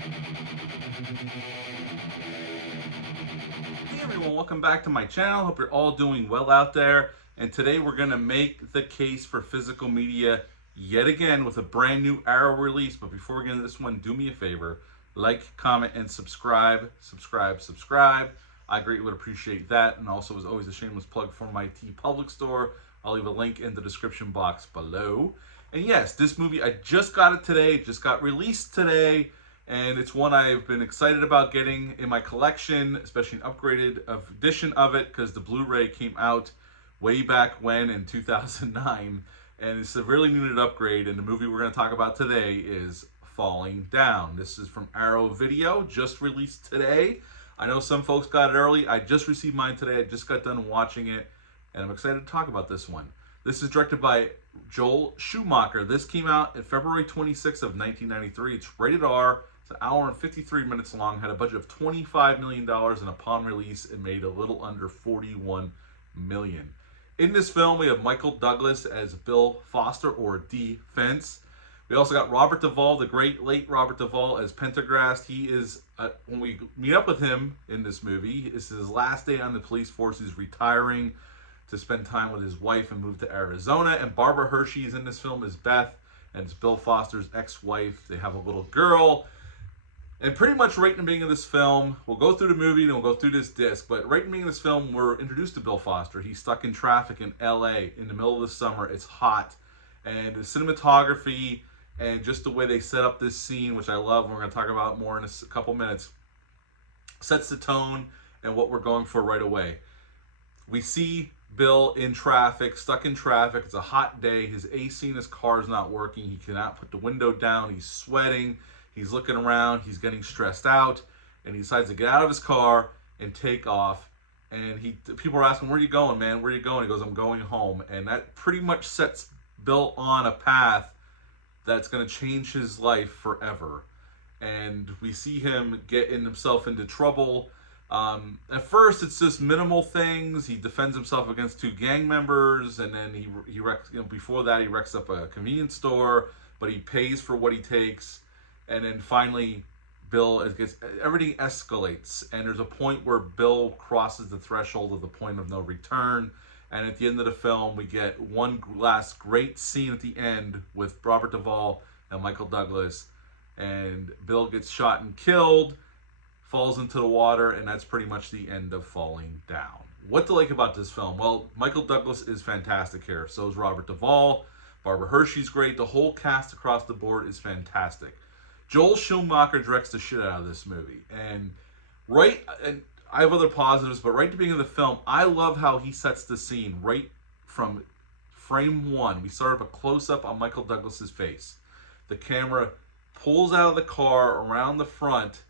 Hey everyone, welcome back to my channel. Hope you're all doing well out there. And today we're going to make the case for physical media yet again with a brand new Arrow release. But before we get into this one, do me a favor. Like, comment, and subscribe. Subscribe. I greatly would appreciate that. And also, as always, a shameless plug for my TeePublic store. I'll leave a link in the description box below. And yes, this movie, I just got it today. It just got released today. And it's one I've been excited about getting in my collection, especially an upgraded edition of it, because the Blu-ray came out way back when in 2009. And it's a really needed upgrade. And the movie we're going to talk about today is Falling Down. This is from Arrow Video, just released today. I know some folks got it early. I just received mine today. I just got done watching it, and I'm excited to talk about this one. This is directed by Joel Schumacher. This came out in February 26th of 1993. It's rated R. It's an hour and 53 minutes long. Had a budget of $25 million, and upon release, it made a little under $41 million. In this film, we have Michael Douglas as Bill Foster, or D-Fence. We also got Robert Duvall, the great late Robert Duvall, as Pendergast. He is, when we meet up with him in this movie, it's his last day on the police force. He's retiring to spend time with his wife and move to Arizona. And Barbara Hershey is in this film as Beth, and it's Bill Foster's ex-wife. They have a little girl. And pretty much right in the beginning of this film, we'll go through the movie and we'll go through this disc, but right in the beginning of this film, we're introduced to Bill Foster. He's stuck in traffic in LA in the middle of the summer. It's hot. And the cinematography and just the way they set up this scene, which I love, and we're going to talk about more in a couple minutes, sets the tone and what we're going for right away. We see Bill in traffic, stuck in traffic. It's a hot day. His AC in his car is not working. He cannot put the window down. He's sweating. He's looking around. He's getting stressed out. And he decides to get out of his car and take off. And people are asking, where are you going, man? Where are you going? He goes, I'm going home. And that pretty much sets Bill on a path that's going to change his life forever. And we see him getting himself into trouble. At first, it's just minimal things. He defends himself against two gang members, and then he wrecks. Before that, he wrecks up a convenience store, but he pays for what he takes. And then finally, everything escalates, and there's a point where Bill crosses the threshold of the point of no return. And at the end of the film, we get one last great scene at the end with Robert Duvall and Michael Douglas. And Bill gets shot and killed, falls into the water, and that's pretty much the end of Falling Down. What to like about this film? Well, Michael Douglas is fantastic here. So is Robert Duvall. Barbara Hershey's great. The whole cast across the board is fantastic. Joel Schumacher directs the shit out of this movie. And I have other positives, but right at the beginning of the film, I love how he sets the scene right from frame one. We start up a close-up on Michael Douglas's face. The camera pulls out of the car around the front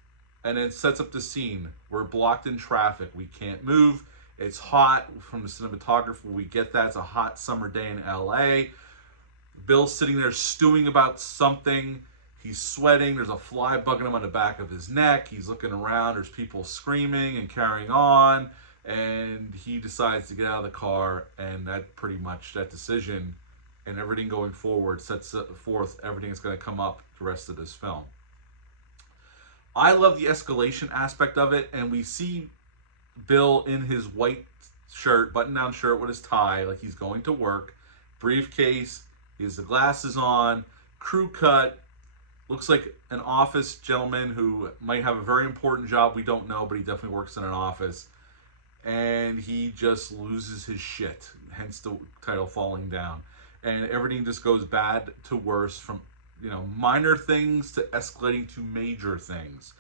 and then sets up the scene. We're blocked in traffic. We can't move. It's hot. From the cinematographer, we get that. It's a hot summer day in LA. Bill's sitting there stewing about something. He's sweating. There's a fly bugging him on the back of his neck. He's looking around. There's people screaming and carrying on. And he decides to get out of the car. And that pretty much, that decision and everything going forward sets forth everything that's going to come up the rest of this film. I love the escalation aspect of it. And we see Bill in his white shirt, button-down shirt with his tie, like he's going to work. Briefcase. He has the glasses on. Crew cut. Looks like an office gentleman who might have a very important job. We don't know, but he definitely works in an office. And he just loses his shit, hence the title Falling Down. And everything just goes bad to worse, from minor things to escalating to major things.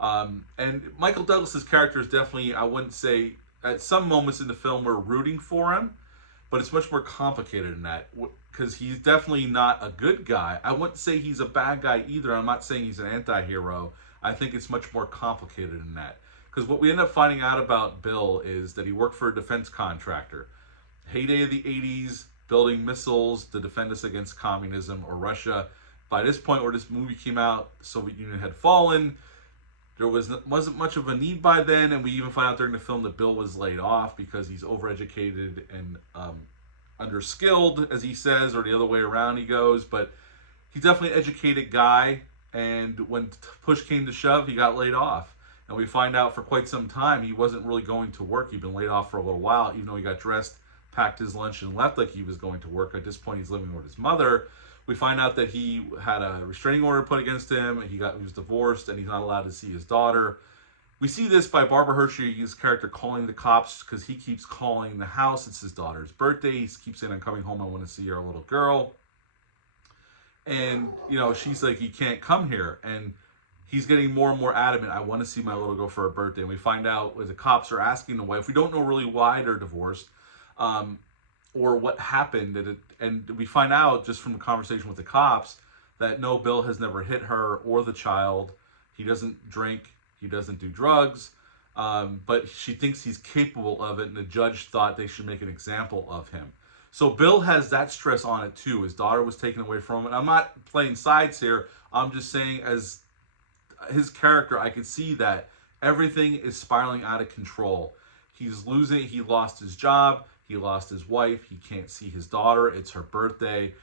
And Michael Douglas's character is definitely, I wouldn't say, at some moments in the film we're rooting for him, but it's much more complicated than that, because he's definitely not a good guy. I wouldn't say he's a bad guy either. I'm not saying he's an anti-hero. I think it's much more complicated than that. Because what we end up finding out about Bill is that he worked for a defense contractor. Heyday of the 80s, building missiles to defend us against communism or Russia. By this point where this movie came out, the Soviet Union had fallen. There wasn't much of a need by then, and we even find out during the film that Bill was laid off because he's overeducated and underskilled, as he says, or the other way around he goes. But he's definitely an educated guy, and when push came to shove, he got laid off. And we find out for quite some time he wasn't really going to work. He'd been laid off for a little while, even though he got dressed, packed his lunch, and left like he was going to work. At this point, he's living with his mother. We find out that he had a restraining order put against him. He was divorced, and he's not allowed to see his daughter. We see this by Barbara Hershey's character calling the cops because he keeps calling the house. It's his daughter's birthday. He keeps saying, "I'm coming home. I want to see our little girl." And, she's like, "You can't come here." And he's getting more and more adamant. "I want to see my little girl for her birthday." And we find out the cops are asking the wife. We don't know really why they're divorced or what happened. And we find out just from the conversation with the cops that no, Bill has never hit her or the child. He doesn't drink. He doesn't do drugs. But she thinks he's capable of it. And the judge thought they should make an example of him. So Bill has that stress on it too. His daughter was taken away from him. And I'm not playing sides here. I'm just saying as his character, I could see that everything is spiraling out of control. He's losing. He lost his job. He lost his wife. He can't see his daughter. It's her birthday.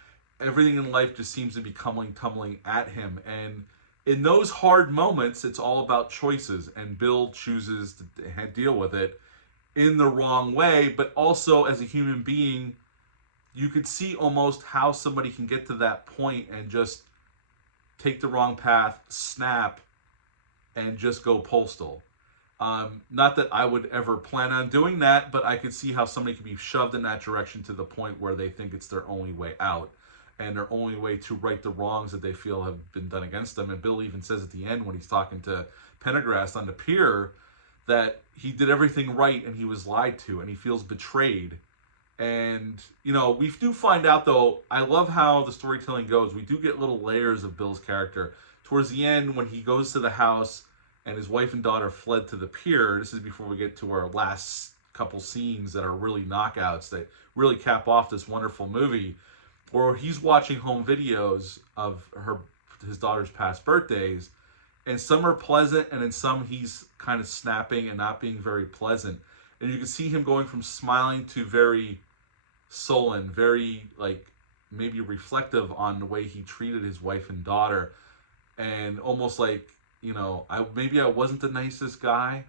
Everything in life just seems to be tumbling at him. And in those hard moments, it's all about choices. And Bill chooses to deal with it in the wrong way. But also, as a human being, you could see almost how somebody can get to that point and just take the wrong path, snap, and just go postal. Not that I would ever plan on doing that, but I could see how somebody could be shoved in that direction to the point where they think it's their only way out and their only way to right the wrongs that they feel have been done against them. And Bill even says at the end when he's talking to Pendergrast on the pier that he did everything right and he was lied to and he feels betrayed. And, we do find out, though, I love how the storytelling goes. We do get little layers of Bill's character. Towards the end, when he goes to the house and his wife and daughter fled to the pier, this is before we get to our last couple scenes that are really knockouts that really cap off this wonderful movie, where he's watching home videos of his daughter's past birthdays, and some are pleasant, and in some he's kind of snapping and not being very pleasant. And you can see him going from smiling to very sullen, very maybe reflective on the way he treated his wife and daughter. And almost like, maybe I wasn't the nicest guy.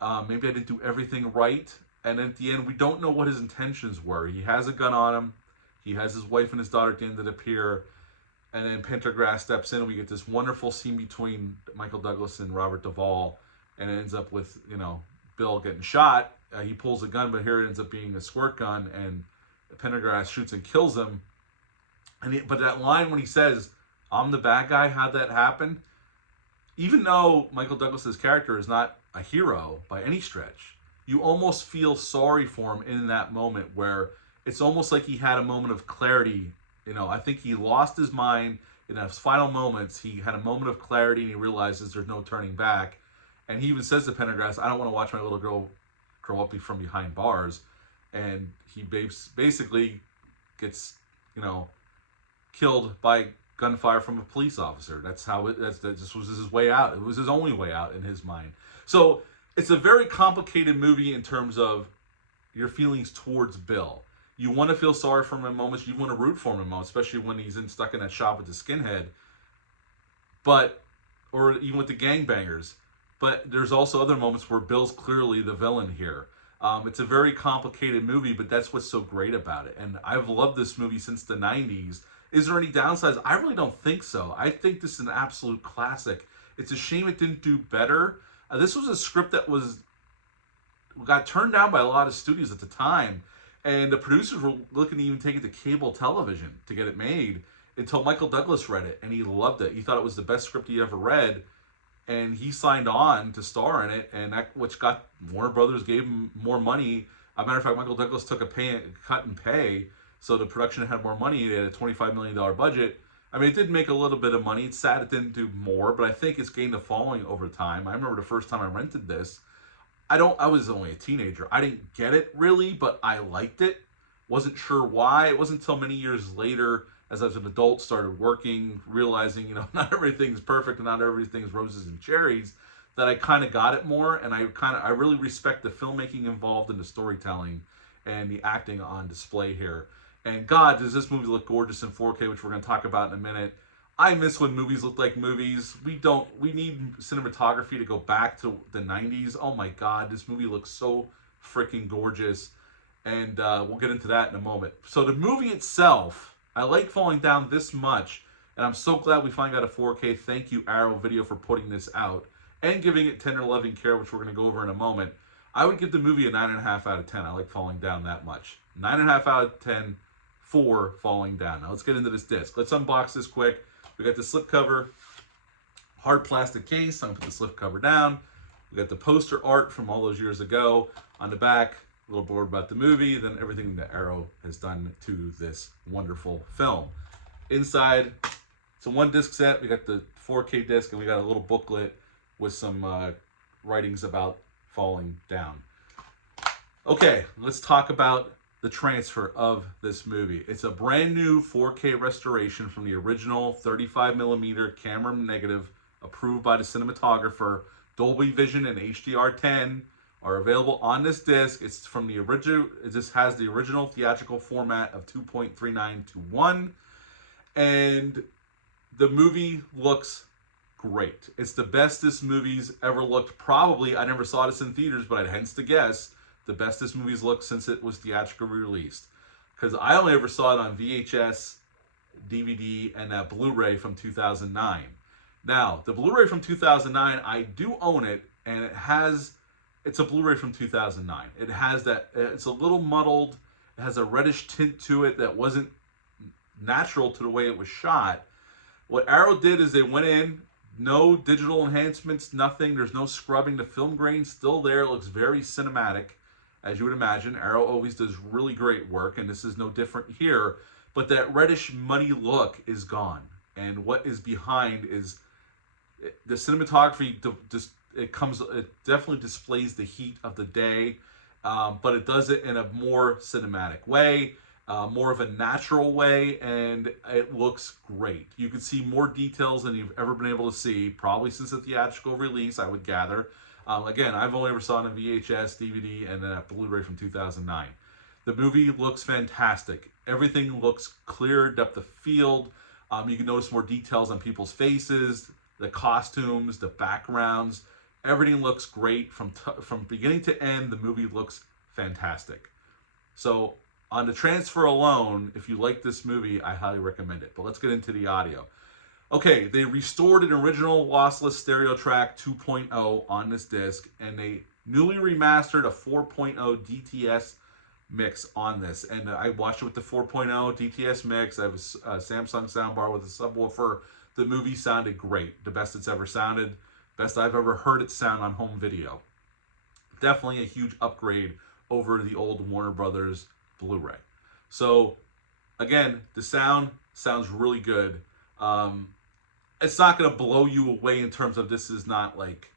Maybe I didn't do everything right. And at the end, we don't know what his intentions were. He has a gun on him. He has his wife and his daughter at the end of the pier. And then Pendergrast steps in and we get this wonderful scene between Michael Douglas and Robert Duvall. And it ends up with, Bill getting shot. He pulls a gun, but here it ends up being a squirt gun, and Pendergrast shoots and kills him. But that line when he says, "I'm the bad guy," how'd that happen? Even though Michael Douglas's character is not a hero by any stretch, you almost feel sorry for him in that moment where it's almost like he had a moment of clarity. I think he lost his mind in those final moments. He had a moment of clarity and he realizes there's no turning back. And he even says to Pendergrast, "I don't want to watch my little girl grow up from behind bars." And he basically gets, killed by gunfire from a police officer. That's how that just was his way out. It was his only way out in his mind. So it's a very complicated movie in terms of your feelings towards Bill. You want to feel sorry for him in moments. You want to root for him in moments, especially when he's stuck in that shop with the skinhead. Or even with the gangbangers. But there's also other moments where Bill's clearly the villain here. It's a very complicated movie, but that's what's so great about it. And I've loved this movie since the 90s. Is there any downsides? I really don't think so. I think this is an absolute classic. It's a shame it didn't do better. This was a script that got turned down by a lot of studios at the time. And the producers were looking to even take it to cable television to get it made until Michael Douglas read it. And he loved it. He thought it was the best script he ever read. And he signed on to star in it, and which got Warner Brothers gave him more money. As a matter of fact, Michael Douglas took a cut in pay, so the production had more money. They had a $25 million budget. I mean, it did make a little bit of money. It's sad it didn't do more, but I think it's gained a following over time. I remember the first time I rented this. I was only a teenager. I didn't get it really, but I liked it. Wasn't sure why. It wasn't until many years later, as I was an adult, started working, realizing, not everything's perfect and not everything's roses and cherries, that I kind of got it more. And I really respect the filmmaking involved in the storytelling and the acting on display here. And God, does this movie look gorgeous in 4K, which we're going to talk about in a minute. I miss when movies looked like movies. We need cinematography to go back to the 90s. Oh my God, this movie looks so freaking gorgeous. And we'll get into that in a moment. So the movie itself, I like Falling Down this much, and I'm so glad we finally got a 4K. Thank you, Arrow Video, for putting this out and giving it tender loving care, which we're going to go over in a moment. I would give the movie a 9.5 out of 10. I like Falling Down that much. 9.5 out of 10 for Falling Down. Now let's get into this disc. Let's unbox this quick. We got the slipcover, hard plastic case. I'm going to put the slipcover down. We got the poster art from all those years ago. On the back, a little blurb about the movie, then everything that Arrow has done to this wonderful film. Inside, it's a one disc set. We got the 4K disc, and we got a little booklet with some writings about Falling Down. Okay, let's talk about the transfer of this movie. It's a brand new 4K restoration from the original 35mm camera negative approved by the cinematographer. Dolby Vision and HDR10 are available on this disc. It's from the original. This has the original theatrical format of 2.39 to 1, and the movie looks great. It's the best this movie's ever looked. Probably, I never saw this in theaters, but I'd hence to guess the best this movie's looked since it was theatrically released. Because I only ever saw it on VHS, DVD, and that Blu-ray from 2009. Now, the Blu-ray from 2009, I do own it, and it's a Blu-ray from 2009. It has that, it's a little muddled, it has a reddish tint to it that wasn't natural to the way it was shot. What Arrow did is they went in, no digital enhancements, nothing, there's no scrubbing, the film grain's still there, it looks very cinematic, as you would imagine. Arrow always does really great work, and this is no different here, but that reddish, muddy look is gone. And what is behind is the cinematography. It definitely displays the heat of the day, but it does it in a more cinematic way, more of a natural way, and it looks great. You can see more details than you've ever been able to see, probably since the theatrical release, I would gather. Again, I've only ever saw it on VHS, DVD, and then a Blu-ray from 2009. The movie looks fantastic. Everything looks clear, depth of field. You can notice more details on people's faces, the costumes, the backgrounds. Everything looks great from beginning to end. The movie looks fantastic. So on the transfer alone, if you like this movie, I highly recommend it. But let's get into the audio. Okay, they restored an original lossless stereo track 2.0 on this disc, and they newly remastered a 4.0 DTS mix on this. And I watched it with the 4.0 DTS mix. I have a Samsung soundbar with a subwoofer. The movie sounded great. The best it's ever sounded. Best I've ever heard it sound on home video. Definitely a huge upgrade over the old Warner Brothers Blu-ray. So, again, the sound sounds really good. It's not going to blow you away in terms of this is not like,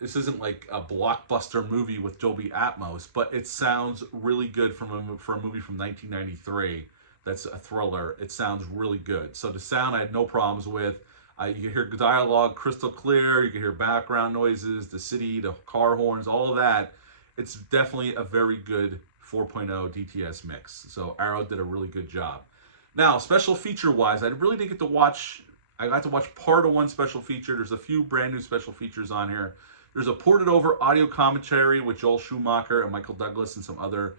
this isn't like a blockbuster movie with Dolby Atmos, but it sounds really good for a movie from 1993 that's a thriller. It sounds really good. So the sound I had no problems with. You can hear dialogue crystal clear. You can hear background noises, the city, the car horns, all of that. It's definitely a very good 4.0 DTS mix. So Arrow did a really good job. Now, special feature-wise, I really didn't get to watch. I got to watch part of one special feature. There's a few brand new special features on here. There's a ported over audio commentary with Joel Schumacher and Michael Douglas and some other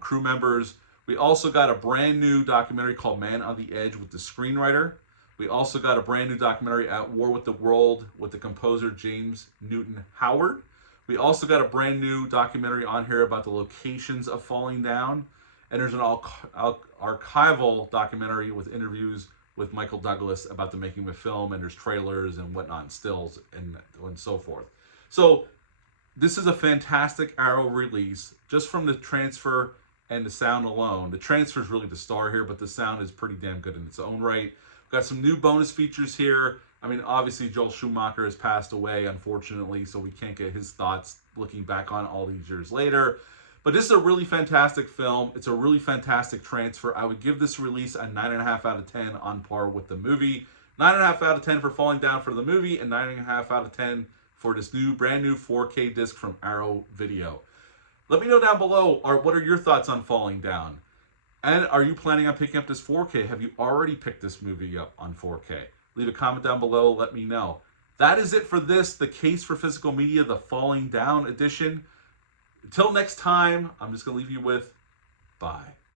crew members. We also got a brand new documentary called Man on the Edge with the screenwriter. We also got a brand new documentary, At War with the World, with the composer James Newton Howard. We also got a brand new documentary on here about the locations of Falling Down. And there's an archival documentary with interviews with Michael Douglas about the making of the film, and there's trailers and whatnot, and stills and so forth. So this is a fantastic Arrow release, just from the transfer and the sound alone. The transfer is really the star here, but the sound is pretty damn good in its own right. We've got some new bonus features here. I mean, obviously Joel Schumacher has passed away, unfortunately, so we can't get his thoughts looking back on all these years later. But this is a really fantastic film. It's a really fantastic transfer. I would give this release a 9.5 out of 10 on par with the movie. 9.5 out of 10 for Falling Down for the movie, and 9.5 out of 10 for this brand new 4K disc from Arrow Video. Let me know down below, what are your thoughts on Falling Down? And are you planning on picking up this 4K? Have you already picked this movie up on 4K? Leave a comment down below. Let me know. That is it for this, the Case for Physical Media, the Falling Down edition. Until next time, I'm just going to leave you with bye.